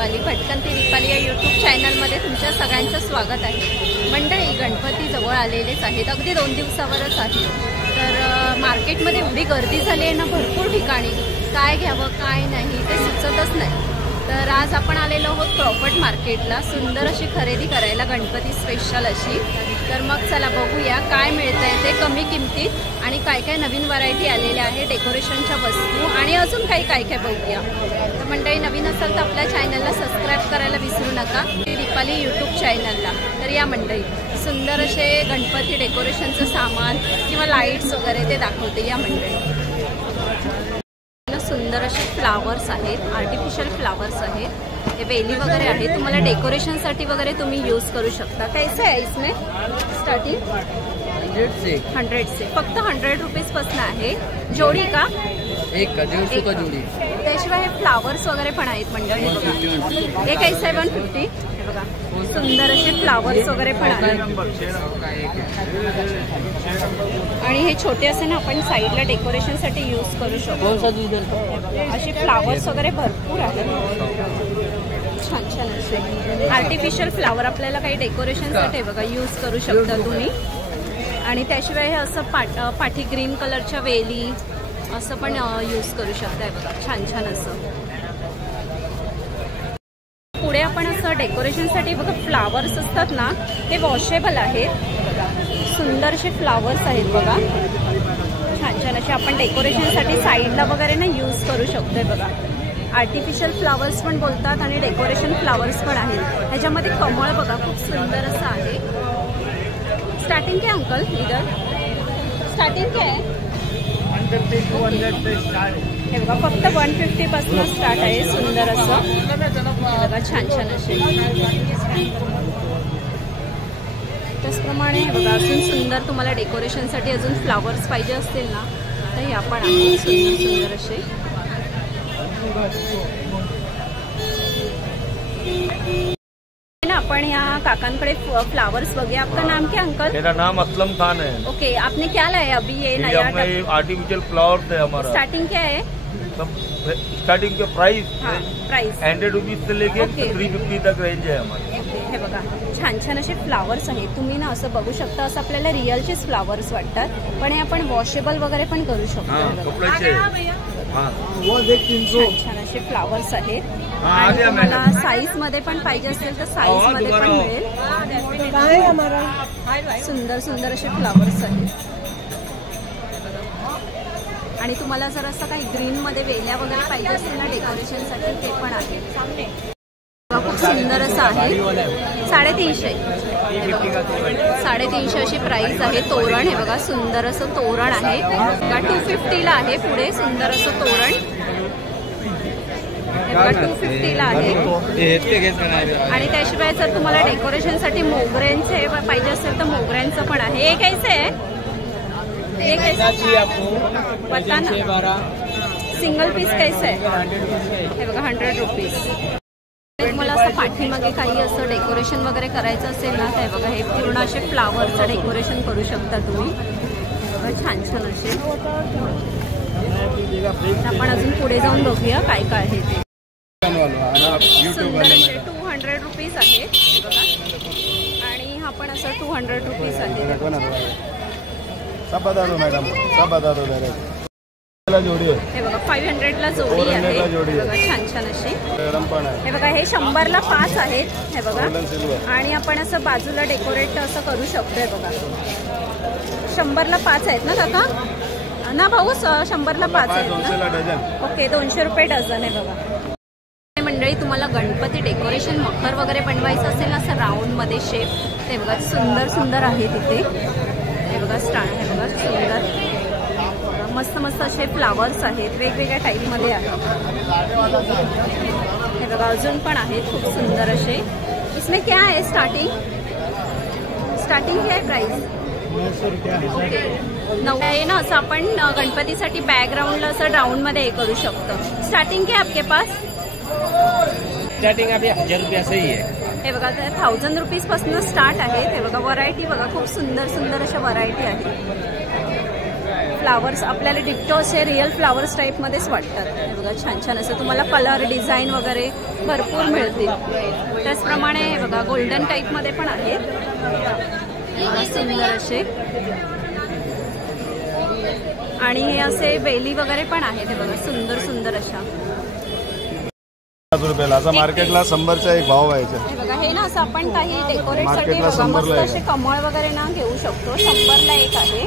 दीपाली भटकंती दीपाली या यूट्यूब चॅनलमध्ये तुमच्या सगळ्यांचं स्वागत आहे। मंडळी गणपती जवळ आलेलेच आहेत, अगदी 2 दिवसावरच आहे। तर मार्केटमध्ये एवढी गर्दी झाली आहे ना, भरपूर ठिकाणी काय घ्यावं काय नाही ते सुचतच नाही। तर आज आपण आलेलो आहोत क्रॉफर्ड मार्केटला सुंदर अशी खरेदी करायला, गणपती स्पेशल अशी। तर मग चला बघूया काय मिळतंय ते कमी किमतीत आणि काय काय नवीन व्हरायटी आलेल्या आहे, डेकोरेशनच्या वस्तू आणि अजून काही काय काय बघूया। तर मंडळी नवीन असाल तर आपल्या चॅनलला सबस्क्राईब करायला विसरू नका, दीपाली यूट्यूब चॅनलला। तर या मंडळी सुंदर असे गणपती डेकोरेशनचं सामान किंवा लाईट्स वगैरे ते दाखवते या मंडळी। सुंदर असे फ्लावर्स आहेत, आर्टिफिशियल फ्लावर्स आहेत, हे वेली वगैरे आहे, तुम्हाला डेकोरेशनसाठी वगैरे तुम्ही यूज करू शकता। कैसे आहे इसमें स्टार्टिंग? 100 से फक्त 100 रुपीज पासून आहे। जोडी का? एक का 150 का जोडी। त्याशिवाय हे फ्लावर्स वगैरे पण आहेत मंडळी। हे कैसे आहे? 150। हे बघा सुंदर असे फ्लावर्स वगैरे पण आहेत आणि हे छोटे असे ना आपण साईडला डेकोरेशनसाठी यूज करू शकतो। असे फ्लावर्स वगैरे भरपूर आहेत, छान छान असे आर्टिफिशियल फ्लावर आपल्याला काही डेकोरेशनसाठी बघा यूज करू शकता तुम्ही। आणि त्याशिवाय हे असं पाठी ग्रीन कलरच्या वेली असं पण यूज करू शकताय बघा, छान छान असं। पुढे आपण असं डेकोरेशनसाठी बघा फ्लावर्स असतात ना, हे वॉशेबल आहेत, सुंदर असे फ्लावर्स आहेत बघा, छान छान असे आपण डेकोरेशनसाठी साईडला वगैरे ना यूज करू शकतोय बघा। आर्टिफिशियल फ्लावर्स पण बोलतात आणि डेकोरेशन फ्लावर्स पण आहेत। ह्याच्यामध्ये कमळ बघा खूप सुंदर असं आहे। स्टार्टिंग क्या अंकल? इधर स्टार्टिंग क्या है? हे बघा फक्त 150 पासून स्टार्ट आहे, सुंदर असं बघा, छान छान असे। त्याचप्रमाणे हे बघा अजून सुंदर तुम्हाला डेकोरेशनसाठी अजून फ्लावर्स पाहिजे असतील ना तर हे आपण आहे, सुंदर सुंदर असे। अपन यहाँ काकांकडे फ्लावर्स बघिए। आपका नाम क्या अंकल? मेरा नाम असलम खान है। ओके, आपने क्या लाया अभी? ये नया आर्टिफिशियल फ्लावर्स है हमारा। स्टार्टिंग क्या है? स्टार्टिंग के प्राइस 100 रुपीज से लेके 350 तक रेंज आहे हमारी। हे बघा छान छान असे फ्लावर्स आहेत, तुम्ही ना असं बघू शकता। असं आपल्याला रिअलचेच फ्लावर्स वाटतात, पण हे आपण वॉशेबल वगैरे पण करू शकतो। छान छान असे फ्लावर्स आहेत आणि तुम्हाला साईज मध्ये पण पाहिजे असेल तर साईज मध्ये पण मिळेल। सुंदर सुंदर असे फ्लावर्स आहेत आणि तुम्हाला जर असं काही ग्रीन मध्ये वेल्या वगैरे पाहिजे असेल ना डेकोरेशनसाठी ते पण आहे। खूप सुंदर असं आहे, 350 अशी प्राइस आहे। तोरण हे बघा सुंदर असं तोरण आहे, 250 ला आहे। पुढे सुंदर असं तोरण 250 ला आहे। आणि त्याशिवाय जर तुम्हाला डेकोरेशनसाठी मोगऱ्यांचे पाहिजे असेल तर मोगऱ्यांचं पण आहे। हे कैसे आहे? हे कैसे बताना, सिंगल पीस कैसे आहे? हे बघा 100 रुपीज। तुम्हाला असं पाठीमागे काही असं डेकोरेशन वगैरे करायचं असेल ना तर बघा हे पूर्ण असे फ्लावरचं डेकोरेशन करू शकता तुम्ही, बघा छान छान असे। आपण अजून पुढे जाऊन बघूया काय काय आहे ते। सुंदर असे 200 रुपीज आहे बघा, आणि हा पण असं 200 रुपीज आहे। हे बघा 500 ला जोडी आहे, बघा छान छान अशी। हे बघा हे 100 ला 5 आहेत, हे बघा। आणि आपण असं बाजूला डेकोरेट असं करू शकतोय बघा। 100 ला 5 आहेत ना काका? ना भाऊ 100 ला 5 आहेत ना? ओके, 200 रुपये डझन आहे बघा। मंडळी तुम्हाला गणपती डेकोरेशन मखर वगैरे बनवायचं असेल ना असं राऊंड मध्ये शेप, ते बघा सुंदर सुंदर आहे तिथे। हे बघा स्टार्ट, हे बघा सुंदर मस्त मस्त असे फ्लावर्स आहेत, वेगवेगळ्या टाईप मध्ये आहेत। हे बघा अजून पण आहेत खूप सुंदर असे। इसमें क्या आहे स्टार्टिंग? स्टार्टिंग क्या आहे प्राइस? ओके, 9 आहे ना। असं आपण गणपतीसाठी बॅकग्राऊंडला असं राऊंड मध्ये हे करू शकतो। स्टार्टिंग क्या आपके पास? स्टार्टिंग अभी 1000 रुपया से ही है। हे बघा 1000 रुपीज पासून स्टार्ट आहे। हे बघा व्हरायटी बघा खूप सुंदर सुंदर अशा व्हरायटी आहेत। फ्लावर्स आपल्याला डिक्टो असे रिअल फ्लावर्स टाईपमध्येच वाटतात. हे बघा छान छान असं तुम्हाला कलर डिझाईन वगैरे भरपूर मिळतील. त्याचप्रमाणे हे बघा गोल्डन टाईपमध्ये पण आहेत. सुंदर असे आणि हे असे बेली वगैरे पण आहेत. हे बघा सुंदर सुंदर अशा ₹50 असा मार्केटला 100चा एक भाव व्हायचा. हे बघा हे ना असं आपण काही डेकोरेटसाठी बघा मस्त असे कमळ वगैरे ना घेऊ शकतो. 100ला एक आहे.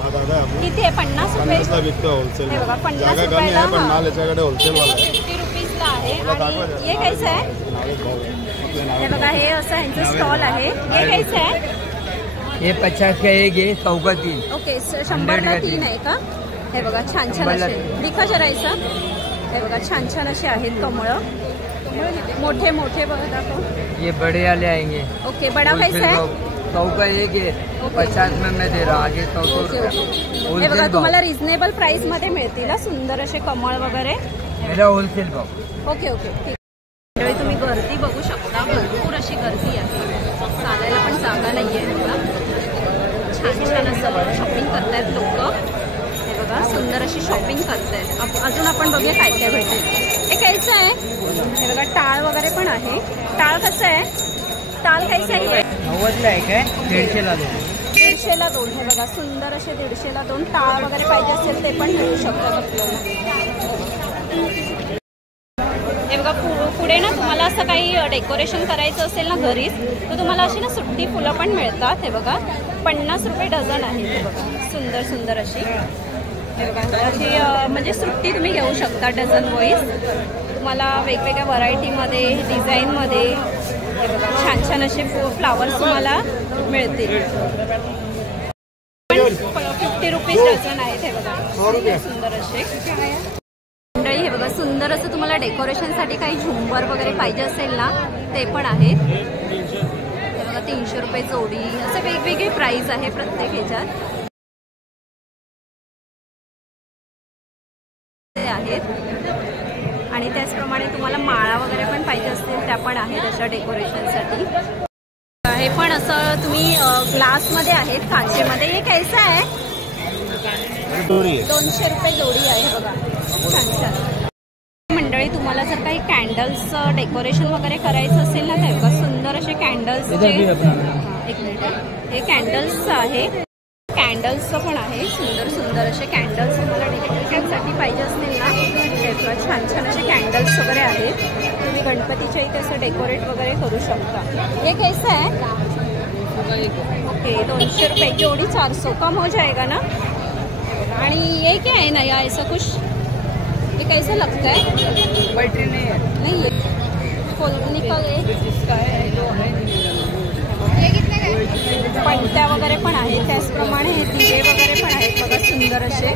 किती आहे? 50 रुपये विकतो होलसेल. हे बघा 50 रुपयाला. पण माल याच्याकडे होलसेल वाला 50 रुपीजला आहे. आणि हे कायचं आहे? हे बघा हे असं ह्यांचं स्टॉल आहे. हे कायचं आहे? ये 50 का एक है, 100 का 3. ओके 100ला 3 आहे का? हे बघा छान छान असे दिखा जरायचं. हे बघा छान छान असे आहेत कमळ. मोठे मोठे बघा दाखव. ये बड़े वाले आएंगे. ओके बड़ा कैसा है? 100 का एक है, 50 में मैं दे रहा हूँ. आगे 100 हे बघा तुम्हाला रिझनेबल प्राइस मध्ये मिळतील. सुंदर असे कमळ वगैरे. मेरा होलसेल भाव. ओके ओके ठीक. तुम्ही गर्दी बघू शकता. भरपूर अशी गर्दी आहे. चालायला पण जागा नाहीये. बघा छान छान असं शॉपिंग करतायत लोक. हे बघा सुंदर अशी शॉपिंग करतायत. अजून आपण बघूया काय काय भेटेल. हे कायचं आहे? हे बघा टाळ वगैरे पण आहे. टाळ कसं आहे? टाळ कायचं आहे? 90ला एक आहे, 150ला 2. 150ला 2. हे बघा सुंदर असे 150ला 2 टाळ वगैरे पाहिजे असेल ते पण मिळू शकतात आपल्याला. हे बघा पुढे ना तुम्हाला असं काही डेकोरेशन करायचं असेल ना घरीच तर तुम्हाला अशी ना सुट्टी फुलं पण मिळतात. हे बघा 50 रुपये डझन आहे. हे बघा सुंदर सुंदर अशी. हे बघा अशी म्हणजे सुट्टी तुम्ही घेऊ शकता डझन वाईज. तुम्हाला वेगवेगळ्या व्हरायटीमध्ये डिझाईनमध्ये हे बघा छान छान असे फ्लावर्स तुम्हाला मिळतील. 50 रुपीज डझन आहेत. हे बघा सुंदर सुंदर असे. हे बघा सुंदर असं तुम्हाला डेकोरेशनसाठी काही झुंबर वगैरे पाहिजे असेल ना ते पण आहेत. हे बघा 300 रुपये जोडी. असे वेगवेगळे प्राइस आहे प्रत्येक ह्याच्यात आहेत. आणि त्याचप्रमाणे तुम्हाला माळा वगैरे पण पाहिजे असतील त्या पण आहेत अशा डेकोरेशनसाठी. हे पण असं तुम्ही ग्लासमध्ये आहेत काचेमध्ये. हे कैसा आहे? 200 रुपये जोडी आहे. बघा छान छान. मंडळी तुम्हाला जर काही कॅन्डल्स डेकोरेशन वगैरे करायचं असेल ना तर बघा सुंदर असे कॅन्डल्सचे. एक मिनिट. हे कॅन्डल्स आहे. कॅन्डल्सचं पण आहे. सुंदर सुंदर असे कॅन्डल्स तुम्हाला डेकोरेशनसाठी पाहिजे असतील ना तर छान छान असे कॅन्डल्स वगैरे आहेत. तुम्ही गणपतीच्या इथे असं डेकोरेट वगैरे करू शकता. हे कैसा है? ओके 200 रुपये जोड़ी 400 कम हो जाएगा ना. आणि ये क्या है नया ऐसा कुछ? ये कैसा लगता है? बैटरी नहीं है. नहीं है निकल इसका है जो है. पणत्या वगैरे पण आहेत. त्याचप्रमाणे हे दिवे वगैरे पण आहेत. बघा सुंदर असे.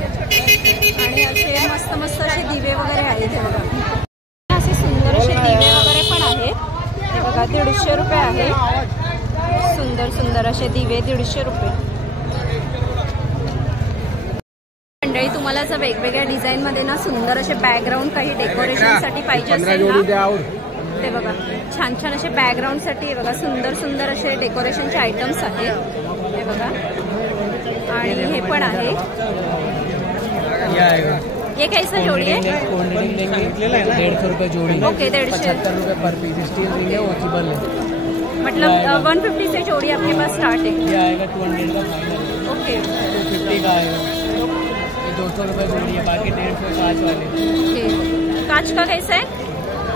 आणि असे मस्त मस्त असे दिवे वगैरे आहेत. हे बघा असे सुंदर असे दिवे वगैरे पण आहेत. हे बघा 150 रुपये आहे. सुंदर सुंदर असे दिवे 150 रुपये. मंडळी तुम्हाला जर वेगवेगळ्या डिझाईन मध्ये ना सुंदर असे बॅकग्राऊंड काही डेकोरेशनसाठी पाहिजे असेल ना ते बघा छान छान असे बॅकग्राऊंडसाठी. बघा सुंदर सुंदर असे डेकोरेशनचे आयटम्स आहेत. हे बघा आणि हे पण आहे. ये कैसा जोड़ी है? 150 रुपये जोड़ी. ओके 150. 75 रुपये पर पीस. स्टील रिंग है, वॉचेबल है. मतलब 150 से जोड़ी आपके पास स्टार्ट है. ये आएगा 200 का फाइनल. ओके 250 का आएगा. ये 200 रुपये जोड़ी है. बाकी 150 कांच वाले. ओके कांच का कैसा है?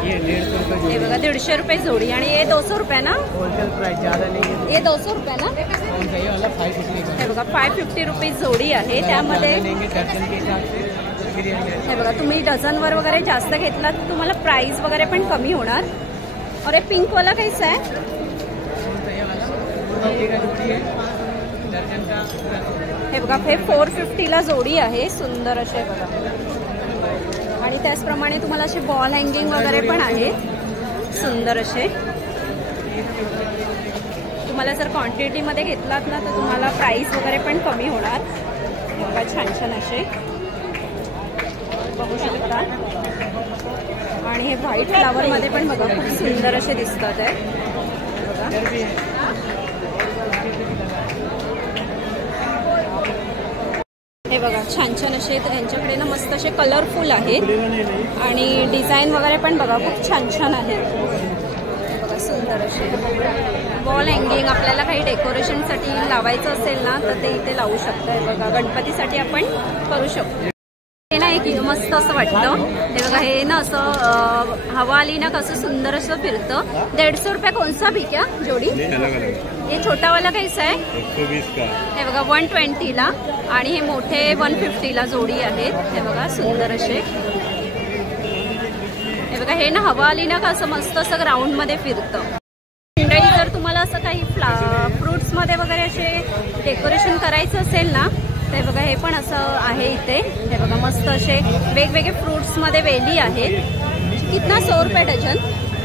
ये 150 रुपये जोड़ी. हे बघा 150 रुपये जोड़ी. आणि ये 200 रुपये ना. होलसेल प्राइस ज़्यादा नहीं है. ये 200 रुपये ना. ये वाला 550 का. हे बघा 550 रुपीज जोडी आहे. त्यामध्ये दर्जन के हिसाब से. हे बघा तुम्ही डझनवर वगैरे जास्त घेतलात तर तुम्हाला प्राइस वगैरे पण कमी होणार. और ये पिंक वाला कैसा है? हे बघा हे 450ला जोडी आहे. सुंदर असे बघा. आणि त्याचप्रमाणे तुम्हाला असे बॉल हँगिंग वगैरे पण आहेत. सुंदर असे. तुम्हाला जर क्वांटिटीमध्ये घेतलात ना तर तुम्हाला प्राइस वगैरे पण कमी होणार. बघा छान छान असे बघू शकता. आणि हे व्हाईट फ्लावरमध्ये पण बघा खूप सुंदर असे दिसतात आहे. बघा हे बघा छान छान असे यांच्याकडे ना मस्त असे कलरफुल आहेत आणि डिझाईन वगैरे पण बघा खूप छान छान आहेत बघा सुंदर असे वॉल हँगिंग आपल्याला काही डेकोरेशनसाठी लावायचं असेल ना तर ते इथे लावू शकताय बघा गणपतीसाठी आपण करू शकतो हे ना एक मस्त असं वाटतं ते बघा हे ना असं हवा आली ना कसं सुंदर असं फिरतं 150 रुपये कोणसा भी क्या जोडी हे छोटा वाला कैसा आहे 120 का हे बघा 120 ला आणि हे मोठे 150 ला जोडी आहेत हे बघा सुंदर असे हे बघा हे ना हवा आली ना का असं मस्त असं ग्राउंड मध्ये फिरतं मंडळी जर तुम्हाला असं काही फ्रुट्स मध्ये वगैरे असे डेकोरेशन करायचं असेल ना ते बघा हे पण असं आहे इथे हे बघा मस्त असे वेगवेगळे फ्रुट्स मध्ये वेली आहेत कितना 100 रुपये डझन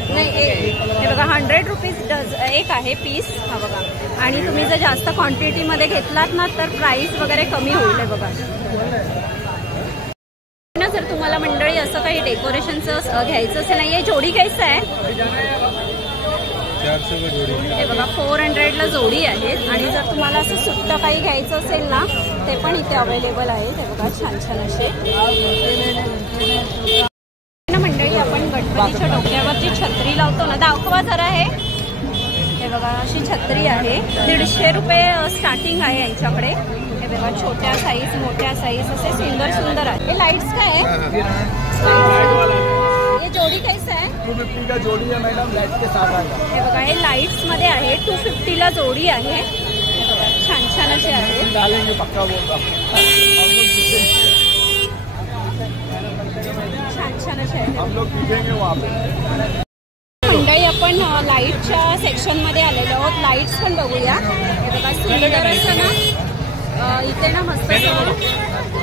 नाही हे बघा 100 रुपीज एक आहे पीस हा बघा आणि तुम्ही जर जास्त क्वांटिटीमध्ये घेतलात ना तर प्राइस वगैरे कमी होईल बघा ना जर तुम्हाला मंडळी असं काही डेकोरेशनचं घ्यायचं असेल ना हे जोडी घ्यायचं आहे 400 का जोड़ी हे बघा 400 ला जोडी आहेत आणि जर तुम्हाला असं सुट्ट काही घ्यायचं असेल ना ते पण इथे अवेलेबल आहे हे बघा छान छान असे मंडळी आपण गणपतीच्या डोक्यावरची छत्री लावतो ना दाखवा जरा हे बघा अशी छत्री आहे 150 रुपये स्टार्टिंग आहे यांच्याकडे हे बघा छोट्या साईज मोठ्या साईज असे सुंदर सुंदर आहे हे लाईट्स काय आहे ये जोड़ी कैसा है 250 का जोड़ी है मैडम लाइट के साथ आएगा हे बघा हे लाईट्स मध्ये आहे 250 ला जोडी आहे हे बघा छान छान असे आहे डालेंगे पक्का बोल छान छान असे आहे हम लोग दिखेंगे वहाँ पे मंडळी आपण लाईटच्या सेक्शन मध्ये आलेलो आहोत लाईट्स पण बघूया हे बघा सुंदर असं ना इथे ना मस्त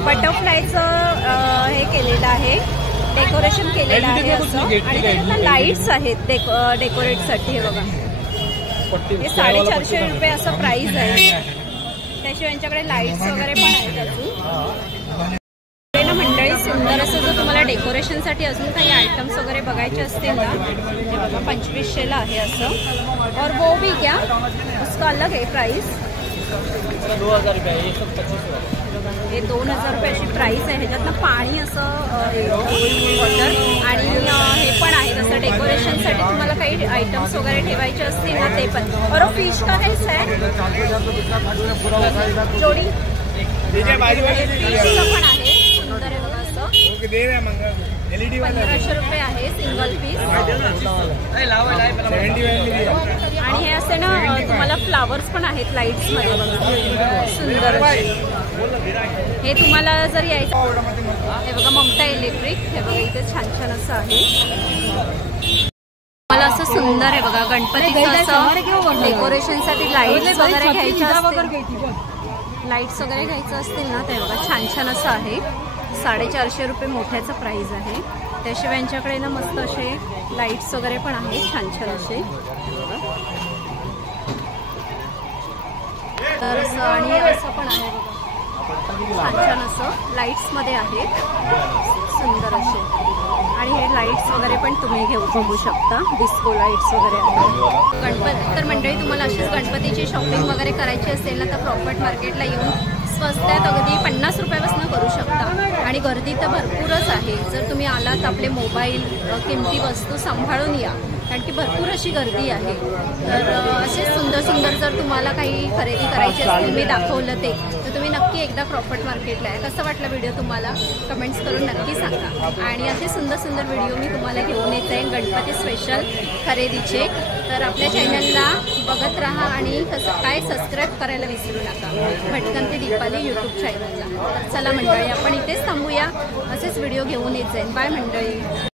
बटरफ्लायचं हे केलेलं आहे डेकोरेशन केलेलं आहे असं आणि त्याच्यात लाईट्स आहेत डेकोरेटसाठी हे बघा हे 450 रुपये असं प्राइस आहे त्याशिवाय यांच्याकडे लाईट्स वगैरे पण आहेत अजून ना मंडळी सुंदर असं जर तुम्हाला डेकोरेशनसाठी अजून काही आयटम्स वगैरे बघायचे असतील ना हे बघा 2500 ला आहे असं और वो भी क्या उसका अलग आहे प्राइस 2000 रुपये ये सब 25 हे 2000 रुपयाची प्राइस आहे ह्याच्यातनं पाणी असं वॉटर आणि हे पण आहे तसं डेकोरेशनसाठी तुम्हाला काही आयटम्स वगैरे ठेवायचे असतील ना ते पण और फिश का है जोडी फिशचं पण आहे सुंदर आहे बघा असं 1500 रुपये आहे सिंगल पीस आणि हे असे ना तुम्हाला फ्लावर्स पण आहेत लाईट्स मध्ये बघा सुंदर हे तुम्हाला जर यायचं हे बघा ममता इलेक्ट्रिक हे बघा इथे छान छान असं आहे मला असं सुंदर आहे बघा गणपतीचं असं डेकोरेशनसाठी लाईट्स वगैरे घ्यायचे लाईट्स वगैरे घ्यायचं असतील ना ते बघा छान छान असं आहे 450 रुपये मोठ्याचं प्राइस आहे त्याशिवाय यांच्याकडे ना मस्त असे लाईट्स वगैरे पण आहेत छान छान असे तर असं आणि असं पण आहे बघा छान छान असं लाईट्स मध्ये आहे सुंदर असे आणि हे लाईट्स वगैरे पण तुम्ही बघू शकता डिस्को लाईट्स वगैरे आहेत गणपती तर मंडळी तुम्हाला अशीच गणपतीची शॉपिंग वगैरे करायची असेल ना तर प्रॉपर्ट मार्केटला येऊन स्वस्तात अगदी 50 रुपयापासून करू शकता आणि गर्दी तर भरपूरच आहे जर तुम्ही आलात आपले मोबाईल किमती वस्तू सांभाळून या कारण की भरपूर अशी गर्दी आहे तर असे सुंदर सुंदर जर तुम्हाला काही खरेदी करायची असतील मी दाखवलं ते तर तुम्ही नक्की एकदा प्रॉपर्ट मार्केटला आहे कसं वाटलं व्हिडिओ तुम्हाला कमेंट्स करून नक्की सांगा आणि असे सुंदर सुंदर व्हिडिओ मी तुम्हाला घेऊन येत आहे गणपती स्पेशल खरेदीचे तर आपल्या चॅनलला बघत राहा आणि काय सबस्क्राईब करायला विसरू नका भटकंती दीपाली यूट्यूब चॅनलला चला मंडळी आपण इथेच थांबूया असेच व्हिडिओ घेऊन येत जाईल बाय मंडळी